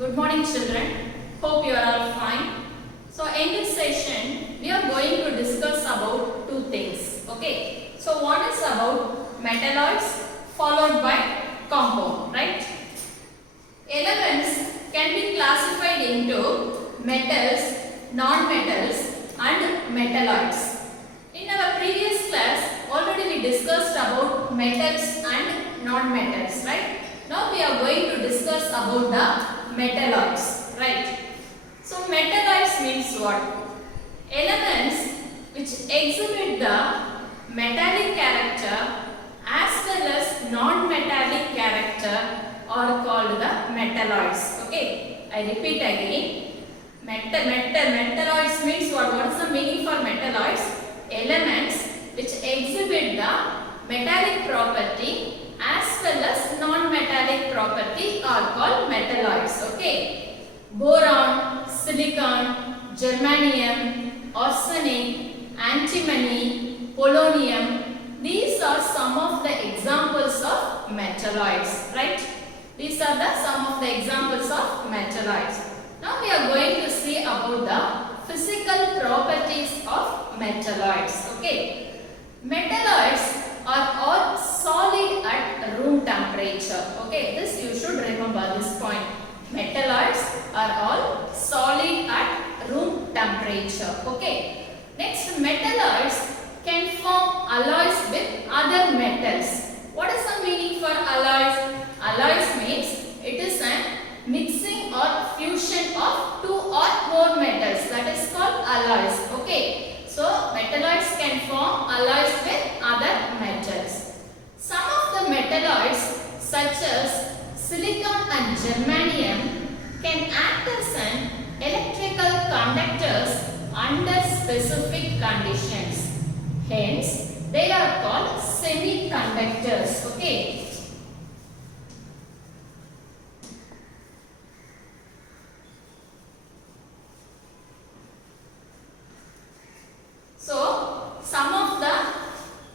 Good morning children. Hope you are all fine. So in this session we are going to discuss about two things. Okay. So one is about metalloids followed by compound, right? Elements can be classified into metals, non-metals and metalloids. In our previous class already we discussed about metals and non-metals, right? Now we are going to discuss about the metalloids, right? So metalloids means what? Elements which exhibit the metallic character as well as non-metallic character are called the metalloids. Okay, I repeat again. Metalloids means what? What is the meaning for metalloids? Elements which exhibit the metallic property as well as non-metallic property are called metalloids. Okay. Boron, silicon, germanium, arsenic, antimony, polonium. These are some of the examples of metalloids, right? These are some of the examples of metalloids. Now we are going to see about the physical properties of metalloids. Okay. Metalloids are all solid at room temperature. Okay, this you should remember this point. Metalloids are all solid at room temperature. Okay. Next, metalloids can form alloys with other metals. What is the meaning for alloys? Alloys means it is a mixing or fusion of two or more metals. That is called alloys. Okay. So, metalloids can form alloys with other metals. Some of the metalloids such as silicon and germanium can act as an electrical conductors under specific conditions. Hence, they are called semiconductors. Okay. So, some of the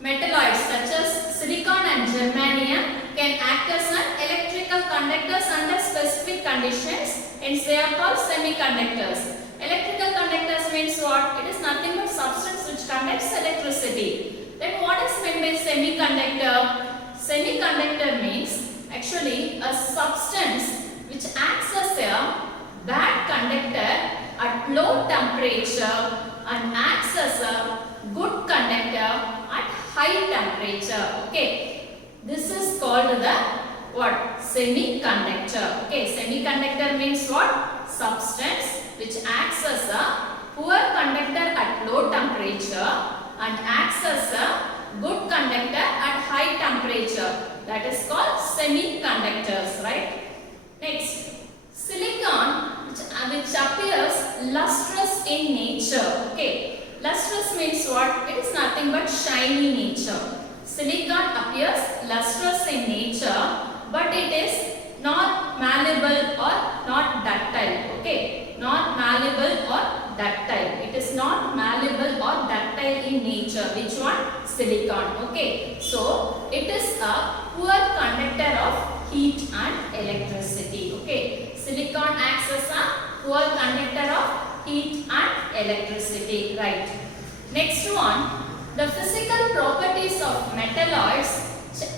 metalloids such as silicon and germanium can act as an electrical conductors under specific conditions, hence they are called semiconductors. Electrical conductors means what? It is nothing but substance which conducts electricity. Then what is meant by semiconductor? Semiconductor means actually a substance which acts as a bad conductor at low temperature and acts as a good conductor at high temperature. Okay, this is called the what? Semiconductor. Okay, semiconductor means what? Substance which acts as a poor conductor at low temperature and acts as a good conductor at high temperature. That is called semiconductors, right? Next, silicon which appears lustrous in nature. Okay, lustrous means what? It is nothing but shiny nature. Silicon appears lustrous in nature, but it is not malleable or not ductile. Okay, not malleable or ductile. It is not malleable or ductile in nature. Which one? Silicon. Okay, so it is a poor conductor of heat and electricity. Okay, silicon acts as a poor conductor of heat and electricity, right? Next one, the physical properties of metalloids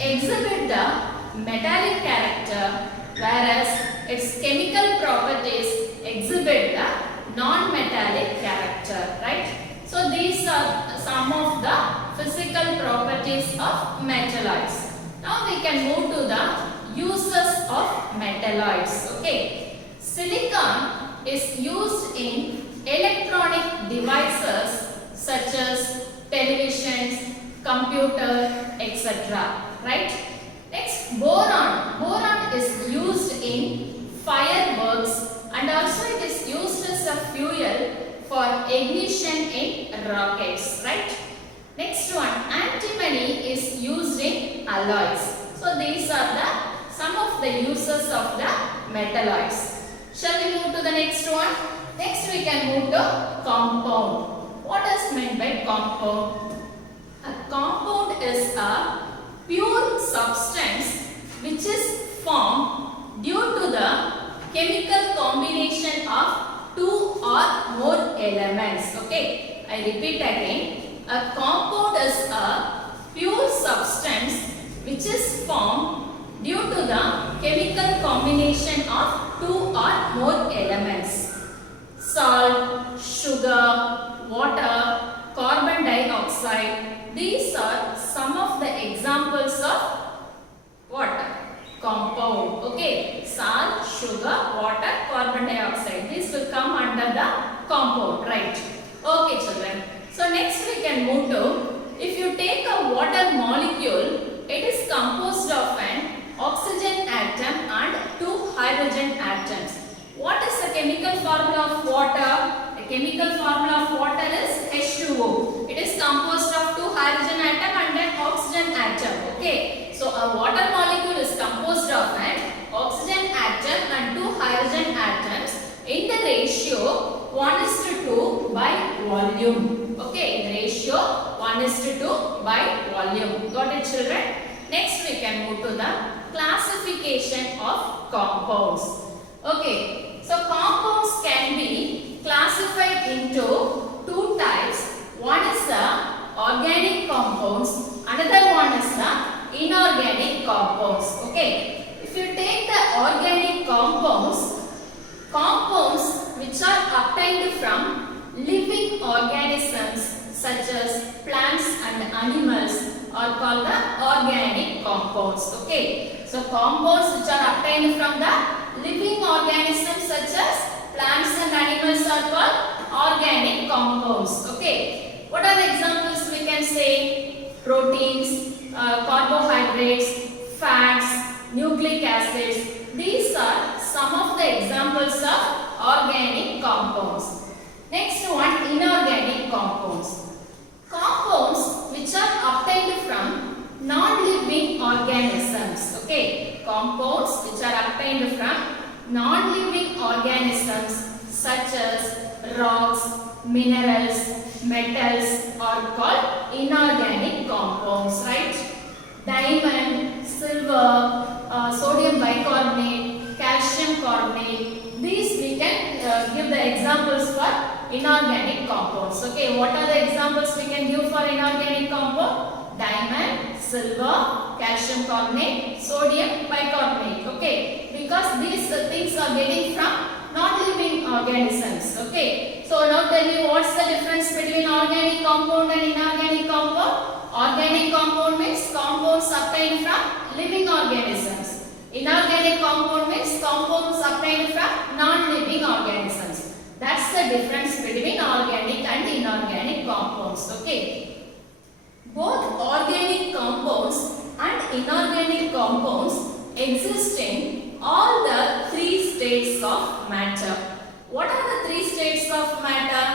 exhibit the metallic character, whereas its chemical properties exhibit the non-metallic character, right? So these are some of the physical properties of metalloids. Now we can move to the uses of metalloids. Okay, silicon is used in electronic devices such as televisions, computer, etc. Right? Next, boron. Boron is used in fireworks and also it is used as a fuel for ignition in rockets. Right? Next one, antimony is used in alloys. So these are the some of the uses of the metalloids. Shall we move to the next one? Next we can move to compound. What is meant by compound? A compound is a pure substance which is formed due to the chemical combination of two or more elements. Okay, I repeat again. A compound is a pure substance which is formed due to the chemical combination of two or more elements. Salt, sugar, water, carbon dioxide. These are some of the examples of what? Compound. Okay. Salt, sugar, water, carbon dioxide. These will come under the compound. Right. Okay, children. So next we can move to, if you take a water molecule, it is composed of an oxygen atom and two hydrogen atoms. What is the chemical formula of water? The chemical formula of water is H2O. It is composed of two hydrogen atom and an oxygen atom. Okay. So a water molecule is composed of an oxygen atom and two hydrogen atoms in the ratio 1:2 by volume. Okay. In the ratio 1:2 by volume. Got it, children? Next we can move to the classification of compounds. Okay. So compounds can be classified into two types. One is the organic compounds, another one is the inorganic compounds. Okay. If you take the organic compounds, compounds which are obtained from living organisms such as plants and animals are called the organic compounds. Okay. So compounds which are obtained from the living organisms such as plants and animals are called organic compounds. Okay. What are the examples we can say? Proteins, carbohydrates, fats, nucleic acids. These are some of the examples of organic compounds. Next one, inorganic compounds. Compounds which are obtained from non-living organisms. Okay. Compounds which are obtained from non-living organisms such as rocks, minerals, metals are called inorganic compounds, right? Diamond, silver, sodium bicarbonate, calcium carbonate. These we can give the examples for inorganic compounds. Okay, what are the examples we can give for inorganic compound? Diamond, silver, calcium carbonate, sodium bicarbonate. Okay, because these things are getting from non-living organisms. Okay, so now tell me what's the difference between organic compound and inorganic compound? Organic compound means compounds obtained from living organisms. Inorganic compound means compounds obtained from non-living organisms. That's the difference between organic and inorganic compounds. Okay. Both organic compounds and inorganic compounds exist in all the three states of matter. What are the three states of matter?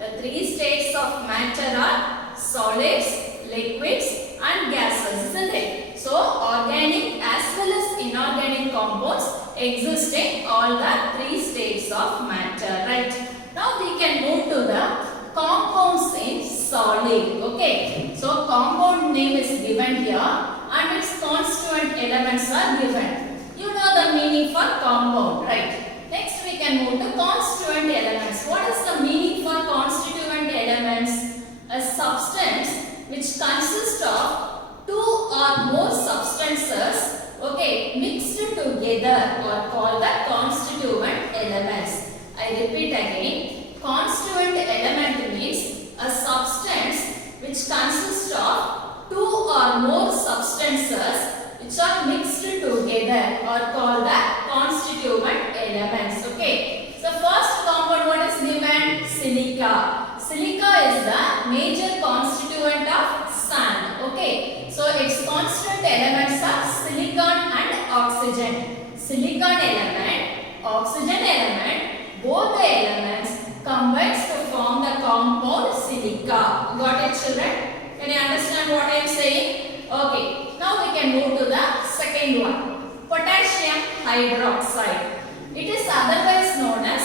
The three states of matter are solids, liquids and gases, isn't it? So organic as well as inorganic compounds exist in all the three states of matter, right? Now we can move to the compounds in solid. Okay, so compound name is given here and its constituent elements are given. You know the meaning for compound, right? Next we can move to constituent elements. What is the meaning for constituent elements? A substance which consists of two or more substances, okay, mixed together are called the constituent elements. I repeat again. Constituent element means a substance which consists of two or more substances which are mixed together are called the constituent elements. Okay. So first compound, what is given? Silica. Silica is the major constituent of sand. Okay. So its constituent elements are silicon and oxygen. Silicon element, oxygen element, both the elements combines to form the compound silica. Got it, children? Can you understand what I am saying? Okay. Now we can move to the second one. Potassium hydroxide. It is otherwise known as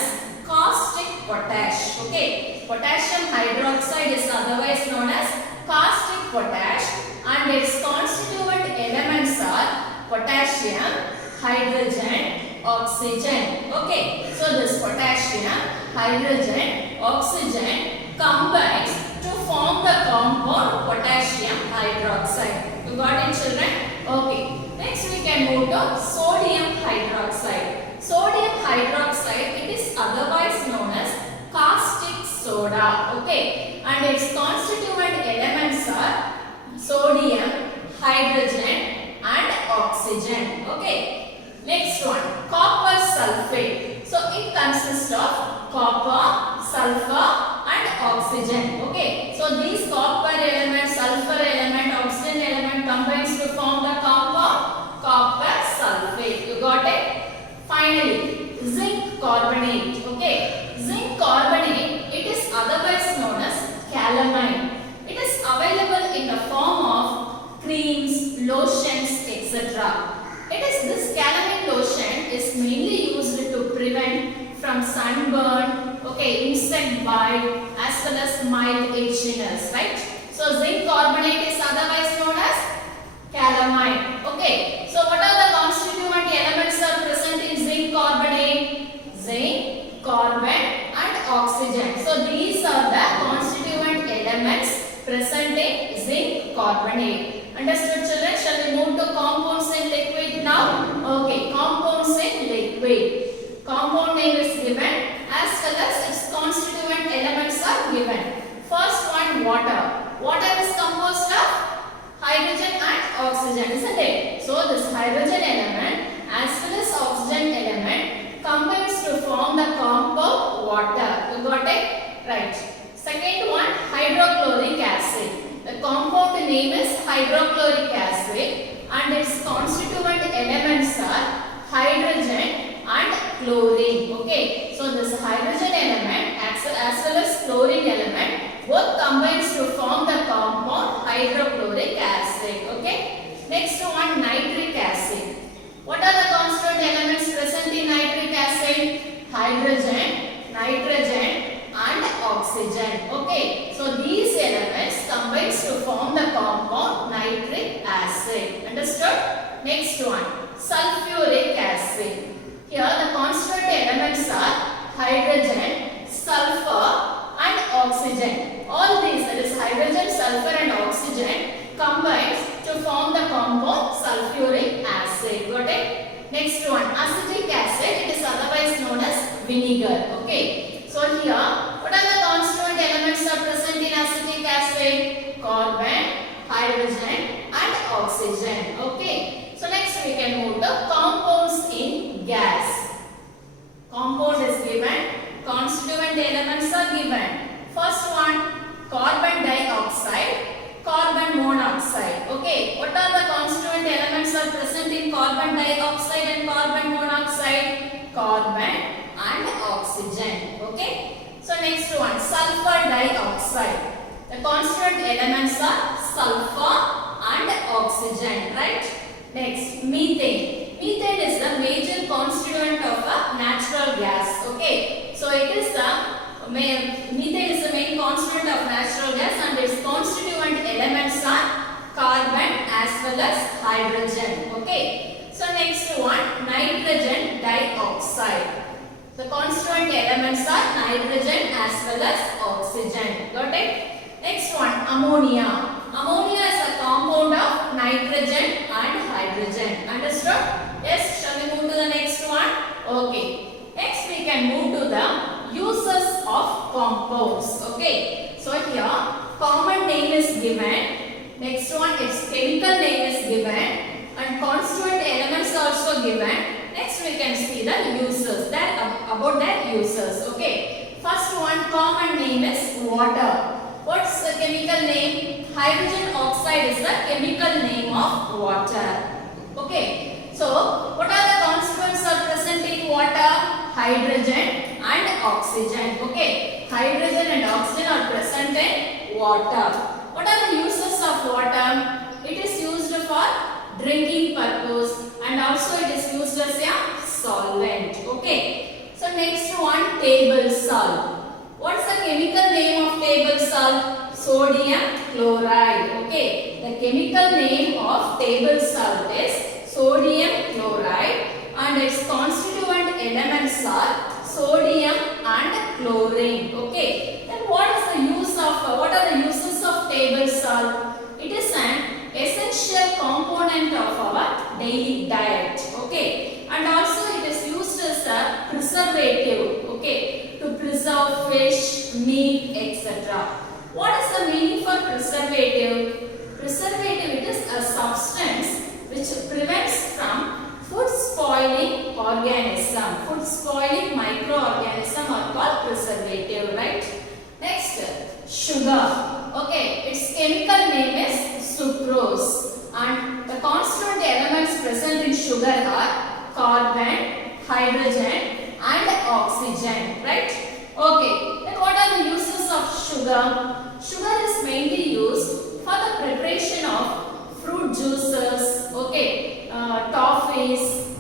caustic potash. Okay. Potassium hydroxide is otherwise known as caustic potash and its constituent elements are potassium, hydrogen, oxygen. Okay, so this potassium, hydrogen, oxygen combines to form the compound potassium hydroxide. You got it, children? Okay. Next we can move to sodium hydroxide. Sodium hydroxide, it is otherwise known as caustic soda. Okay, and its constituent elements are sodium, hydrogen and oxygen. Okay. Next one, copper sulfate. So it consists of copper, sulfur and oxygen. Okay. So these copper element, sulfur element, oxygen element combines to form the compound copper sulfate. You got it? Finally, zinc carbonate. Okay. Zinc carbonate, it is otherwise known as calamine. It is available in the form of creams, lotions, etc. It is this calamine lotion is mainly used to prevent from sunburn, okay, insect bite as well as mild itchiness, right? So zinc carbonate is otherwise known as calamine. Okay, so what are the constituent elements are present in zinc carbonate? Zinc, carbon and oxygen. So these are the constituent elements present in zinc carbonate. Understood, children? Shall we move to compounds in liquid now? Okay, compounds in liquid. Compound name is given as well as its constituent elements are given. First one, water. Water is composed of hydrogen and oxygen, isn't it? So this hydrogen element as well as oxygen element combines to form the compound water. You got it? Right. Second one, hydrochloric acid. The compound name is hydrochloric acid and its constituent elements are hydrogen and chlorine. Okay, so this hydrogen element as well as chlorine element both combines to form the compound hydrochloric acid. Okay, next one, nitric acid. What are the constituent elements present in nitric acid? Hydrogen, nitrogen and oxygen. Okay, so these elements combines to form the compound nitric acid. Understood? Next one, sulfuric acid. Here the constituent elements are hydrogen, sulfur and oxygen. All these, that is hydrogen, sulfur and oxygen combines to form the compound sulfuric acid. Got it? Next one, acetic acid. It is otherwise known as vinegar. Okay. So here, what are the constituent elements are present in acetic acid? Carbon, hydrogen and oxygen. Okay. So next we can move to compounds in gas. Compound is given, constituent elements are given. First one, carbon dioxide, carbon monoxide. Okay. What are the constituent elements are present in carbon dioxide and carbon monoxide? Carbon and oxygen. Okay. So next one, sulfur dioxide. The constituent elements are sulfur and oxygen, right? Next, methane. Methane is the major constituent of a natural gas. Okay. So it is the methane is the main constituent of natural gas and its constituent elements are carbon as well as hydrogen. Okay. So next one, nitrogen dioxide. The constituent elements are nitrogen as well as oxygen. Got it? Next one, ammonia. Ammonia is a compound of nitrogen and hydrogen. Understood? Yes, shall we move to the next one? Okay. Next we can move to the uses of compounds. Okay. So here, common name is given. Next one, its chemical name is given. And constituent elements are also given. Next we can see the uses, about their uses. Okay. First one, common name is water. What's the chemical name? Hydrogen oxide is the chemical name of water. Okay. So what are the constituents are present in water? Hydrogen and oxygen. Okay. Hydrogen and oxygen are present in water. What are the uses of water? It is used for drinking purpose and also it is used as a solvent. Okay. So next one, table salt. What's the chemical name of table salt? Sodium chloride. Okay. The chemical name of table salt is sodium chloride and its constituent elements are sodium and chlorine. Okay. Then what are the uses of table salt? It is an essential component of our daily diet. Okay. And also it is used as a preservative. Okay. To preserve fish, meat, etc. What is the meaning for preservative? Preservative, it is a substance which prevents from food spoiling organism. Food spoiling microorganism are called preservative, right? Next, sugar. Okay, its chemical name is sucrose, and the constituent elements present in sugar are carbon, hydrogen and oxygen, right? Okay, then what are the uses of sugar? Sugar is mainly used for the preparation of fruit juices, okay, toffees,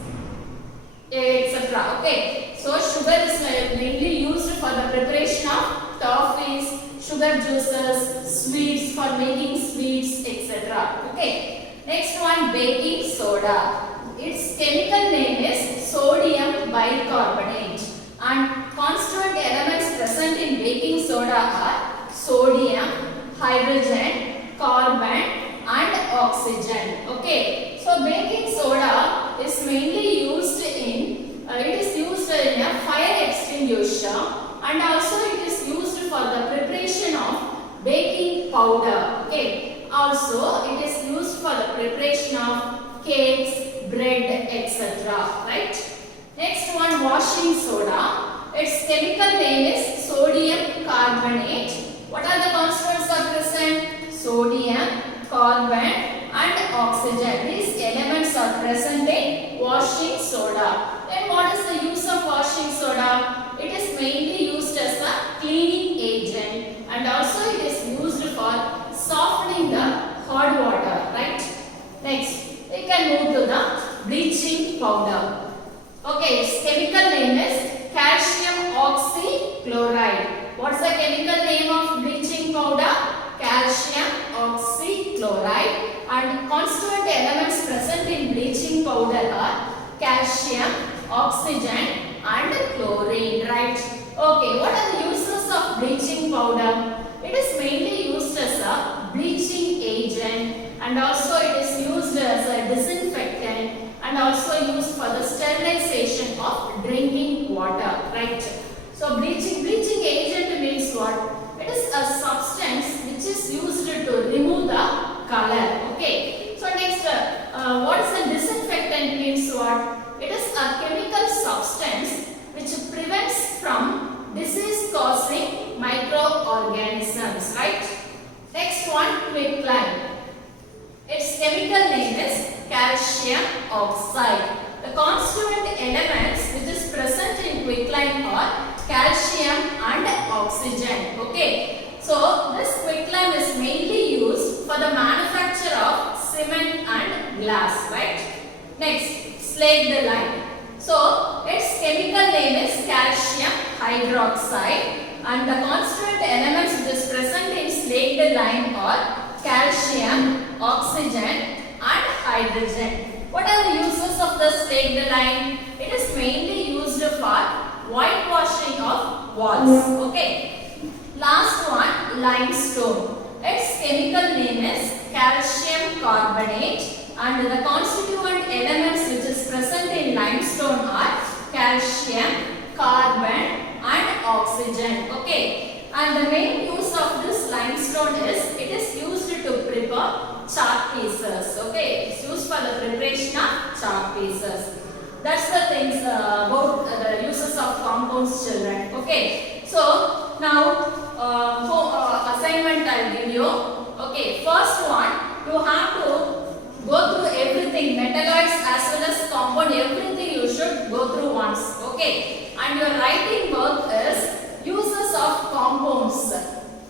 etc. Okay, so sugar is mainly used for the preparation of toffees, sugar juices, sweets, for making sweets, etc. Okay, next one, baking soda. Its chemical name is sodium bicarbonate, and constituent elements present in baking soda are sodium, hydrogen, carbon and oxygen. Okay, so baking soda is mainly used in a fire extinguisher, and also it is used for the preparation of baking powder. Okay, also it is used for the preparation of cakes, bread, etc. Right? Next one, washing soda. Its chemical name is sodium carbonate. What are the constituents are present? Sodium, carbon and oxygen. These elements are present in washing soda. Then what is the use of washing soda? It is mainly used as a cleaning agent, and also it is used for softening the hot water, right? Next, we can move to the bleaching powder. Okay, its chemical name is calcium oxychloride. What's the chemical name of bleaching powder? Calcium oxychloride, and constituent elements present in bleaching powder are calcium, oxygen and chlorine, right? Okay, what are the uses of bleaching powder? It is mainly used as a bleaching agent, and also it is used as a disinfectant, and also used for the sterilization of drinking water, right? So bleaching agent means what? It is a substance which is used to remove the color. Okay. So next, what is a disinfectant means what? It is a chemical substance which prevents from disease causing microorganisms, right? Next one, quicklime. Its chemical name is calcium oxide. The constituent elements which is present in quicklime are calcium and oxygen. Okay. So this quicklime is mainly used for the manufacture of cement and glass, right? Next, slaked lime. So its chemical name is calcium hydroxide, and the constituent elements which is present in slaked lime are calcium, oxygen and hydrogen. What are the uses of the slaked lime? It is mainly used for whitewashing of walls. Okay. Last one, limestone. Its chemical name is calcium carbonate, and the constituent elements which is present in limestone are calcium, carbon and oxygen. Okay. And the main use of this limestone is it is used to prepare chalk pieces. Okay. It's used for the preparation of chalk pieces. That's the things about the uses of compounds, children. Okay. So now assignment I'll give you. Okay. First one, you have to go through everything, metalloids as well as compound, everything you should go through once. Okay. And your writing work is uses of compounds.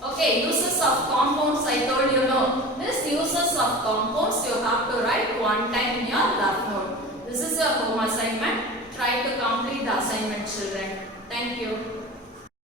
Okay, uses of compounds, I told you no. This uses of compounds you have to write one time in your rough note. This is your home assignment. Try to complete the assignment, children. Thank you.